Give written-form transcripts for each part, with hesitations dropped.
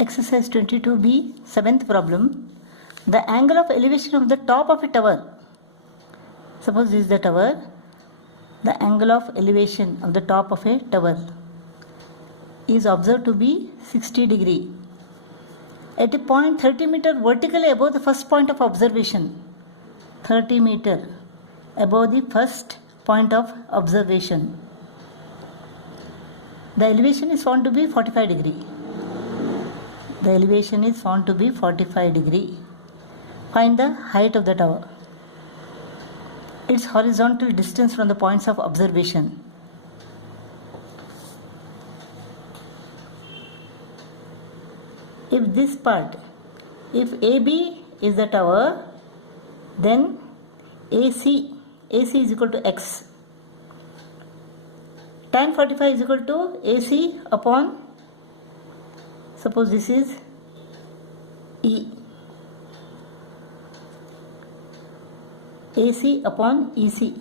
Exercise 22B, 7th problem. The angle of elevation of the top of a tower. Suppose this is the tower. The angle of elevation of the top of a tower is observed to be 60 degree. At a point 30 meter vertically above the first point of observation. 30 meter above the first point of observation. The elevation is found to be 45 degree. The elevation is found to be 45 degree. Find the height of the tower. Its horizontal distance from the points of observation. If this part, if AB is the tower, then AC is equal to X. Tan 45 is equal to AC upon, suppose this is E. AC upon EC.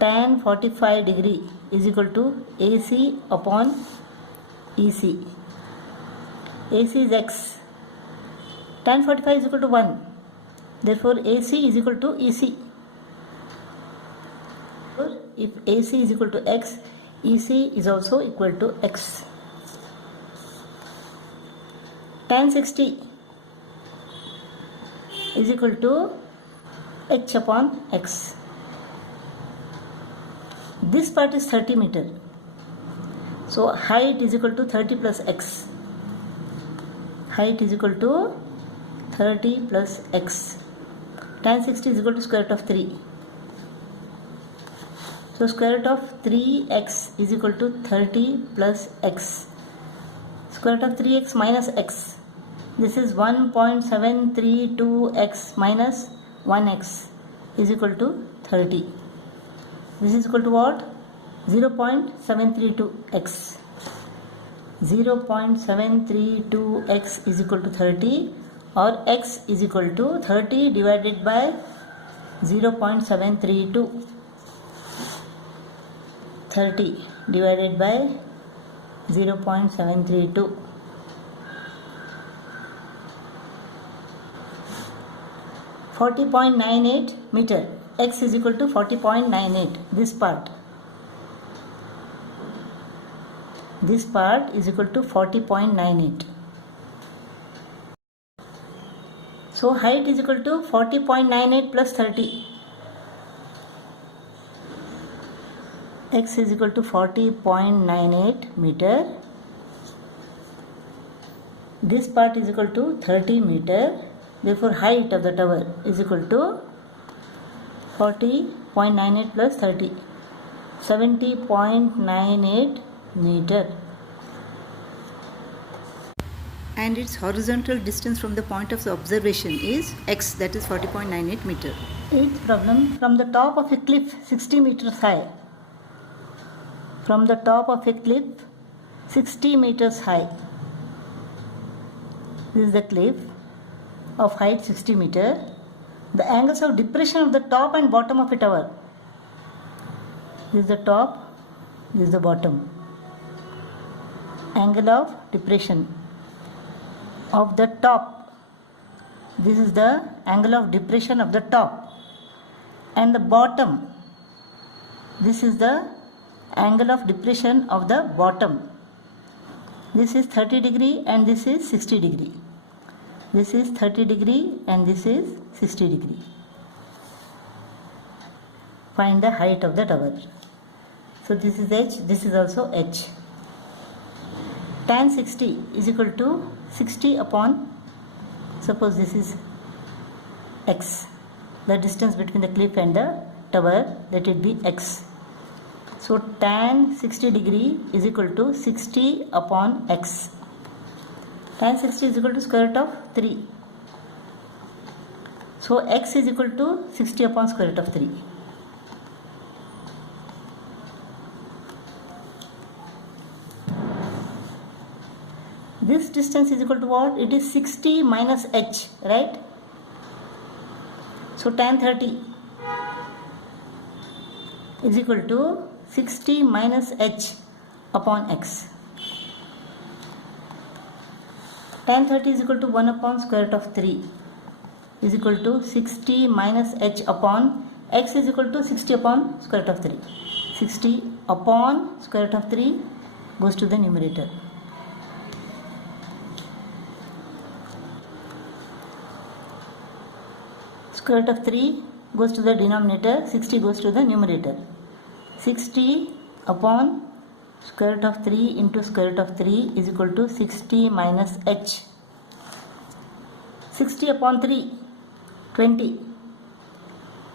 Tan 45 degree is equal to AC upon EC. AC is X. Tan 45 is equal to 1. Therefore, AC is equal to EC. If AC is equal to X, EC is also equal to X. Tan 60 is equal to H upon X. This part is 30 meter. So height is equal to 30 plus X. Height is equal to 30 plus X. Tan 60 is equal to square root of 3. So square root of 3x is equal to 30 plus x. Square root of 3x minus x. This is 1.732x minus 1x is equal to 30. This is equal to what? 0.732x. 0.732x is equal to 30, or x is equal to 30 divided by 0.732. 30 divided by 0.732. 40.98 meter. X is equal to 40.98. This part is equal to 40.98. So height is equal to 40.98 plus 30. X is equal to 40.98 meter. This part is equal to 30 meter. Therefore, height of the tower is equal to 40.98 plus 30. 70.98 meter. And its horizontal distance from the point of the observation is X, that is 40.98 meter. Eighth problem. From the top of a cliff 60 meters high. From the top of a cliff 60 meters high. This is the cliff of height 60 meter. The angles of depression of the top and bottom of a tower. This is the top, this is the bottom. Angle of depression of the top. This is the angle of depression of the top. And the bottom. This is the angle of depression of the bottom. This is 30 degree and this is 60 degree. This is 30 degree and this is 60 degree. Find the height of the tower. So this is H, this is also H. Tan 60 is equal to 60 upon, suppose this is X. The distance between the cliff and the tower, let it be X. So tan 60 degree is equal to 60 upon X. Tan 60 is equal to square root of 3. So X is equal to 60 upon square root of 3. This distance is equal to what? It is 60 minus H, right? So tan 30 is equal to 60 minus H upon X. tan 30 is equal to 1 upon square root of 3 is equal to 60 minus h upon x is equal to 60 upon square root of 3. 60 upon square root of 3 goes to the numerator. Square root of 3 goes to the denominator, 60 goes to the numerator. 60 upon square root of 3 into square root of 3 is equal to 60 minus h. 60 upon 3, 20.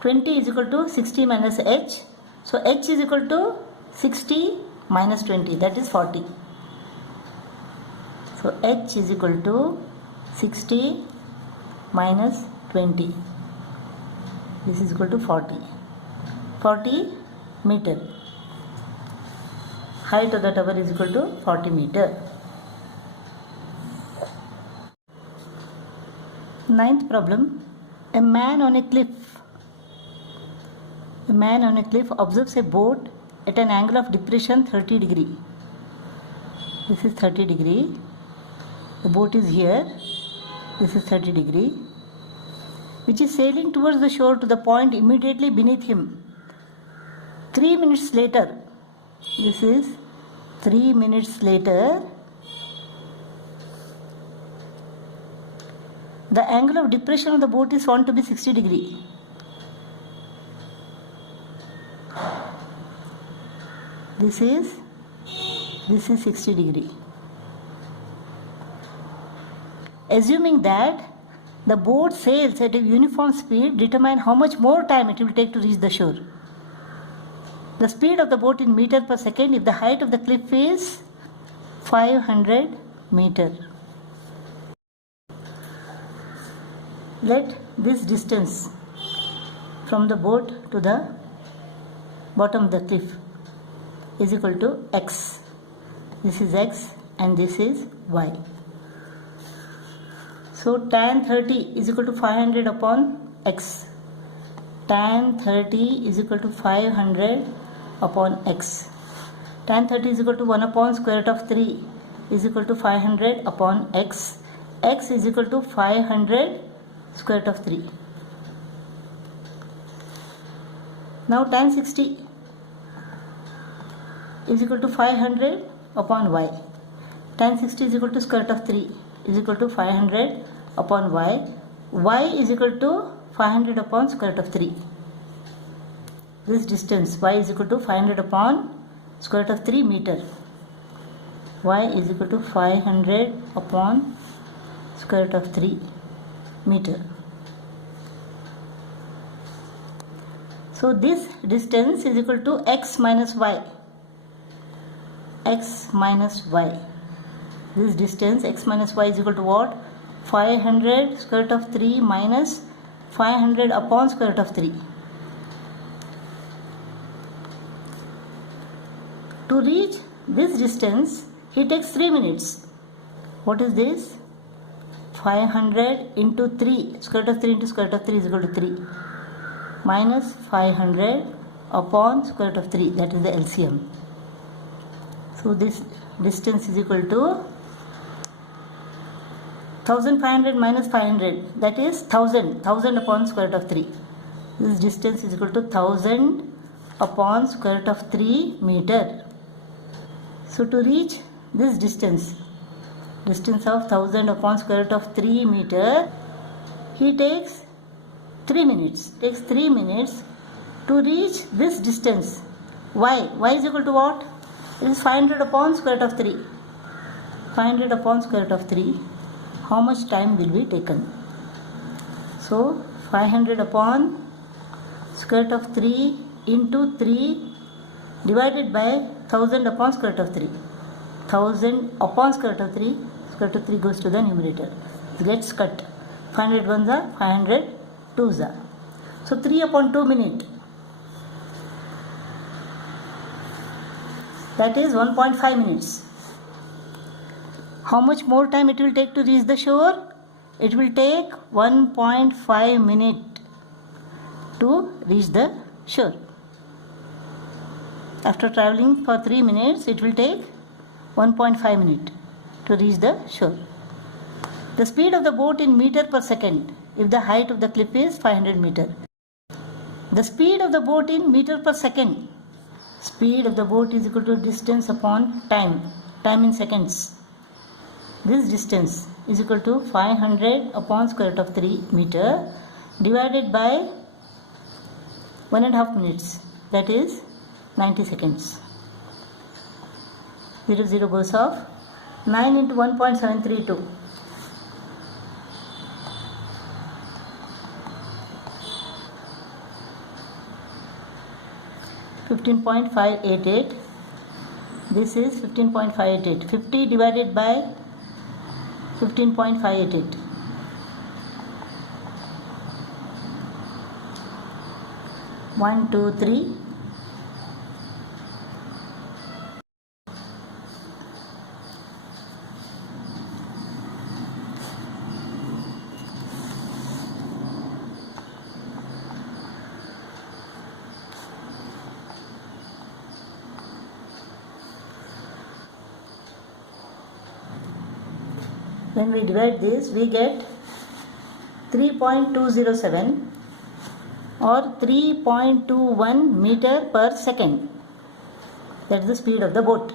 20 is equal to 60 minus h. So h is equal to 60 minus 20, that is 40. So h is equal to 60 minus 20. This is equal to 40. 40 meter. Height of the tower is equal to 40 meter. Ninth problem. A man on a cliff observes a boat at an angle of depression 30 degree. This is 30 degree. The boat is here. This is 30 degree. Which is sailing towards the shore to the point immediately beneath him. 3 minutes later, this is 3 minutes later, the angle of depression of the boat is found to be 60 degree. This is 60 degree. Assuming that the boat sails at a uniform speed, determine how much more time it will take to reach the shore. The speed of the boat in meter per second if the height of the cliff is 500 meter. Let this distance from the boat to the bottom of the cliff is equal to x. This is x and this is y. So tan 30 is equal to 500 upon x. Tan 30 is equal to 500 upon x. Tan 30 is equal to 1 upon square root of 3 is equal to 500 upon x. X is equal to 500 square root of 3. Now tan 60 is equal to 500 upon y. Tan 60 is equal to square root of 3 is equal to 500 upon y. Y is equal to 500 upon square root of 3. This distance y is equal to 500 upon square root of 3 meter. Y is equal to 500 upon square root of 3 meter. So this distance is equal to x minus y. X minus y. This distance x minus y is equal to what? 500 square root of 3 minus 500 upon square root of 3. To reach this distance, he takes 3 minutes. What is this? 500 into 3, square root of 3 into square root of 3 is equal to 3. Minus 500 upon square root of 3, that is the LCM. So this distance is equal to 1500 minus 500, that is 1000 upon square root of 3. This distance is equal to 1000 upon square root of 3 meter. So to reach this distance of 1000 upon square root of 3 meter, he takes 3 minutes. Takes 3 minutes to reach this distance. Y is equal to what? It is 500 upon square root of 3. 500 upon square root of 3. How much time will be taken? So 500 upon square root of 3 into 3 divided by 1000 upon square root of 3. 1000 upon square root of 3. Square root of 3 goes to the numerator. It gets cut. 500 ones are 500 twos are. So 3 upon 2 minute. That is 1.5 minutes. How much more time it will take to reach the shore? It will take 1.5 minute to reach the shore. After traveling for 3 minutes, it will take 1.5 minute to reach the shore. The speed of the boat in meter per second if the height of the cliff is 500 meter. The speed of the boat in meter per second. Speed of the boat is equal to distance upon time. Time in seconds. This distance is equal to 500 upon square root of 3 meter divided by 1.5 minutes, that is 90 seconds. 0 0 goes off. 9 into 1.732. 15.588. This is 15.588. 50 divided by 15.588. 1 2 3. When we divide this, we get 3.207 or 3.21 meter per second. That is the speed of the boat.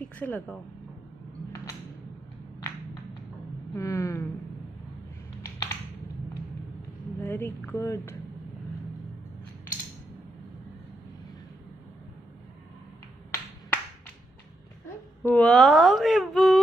ठीक से लगाओ। Very good. वाह बेबू।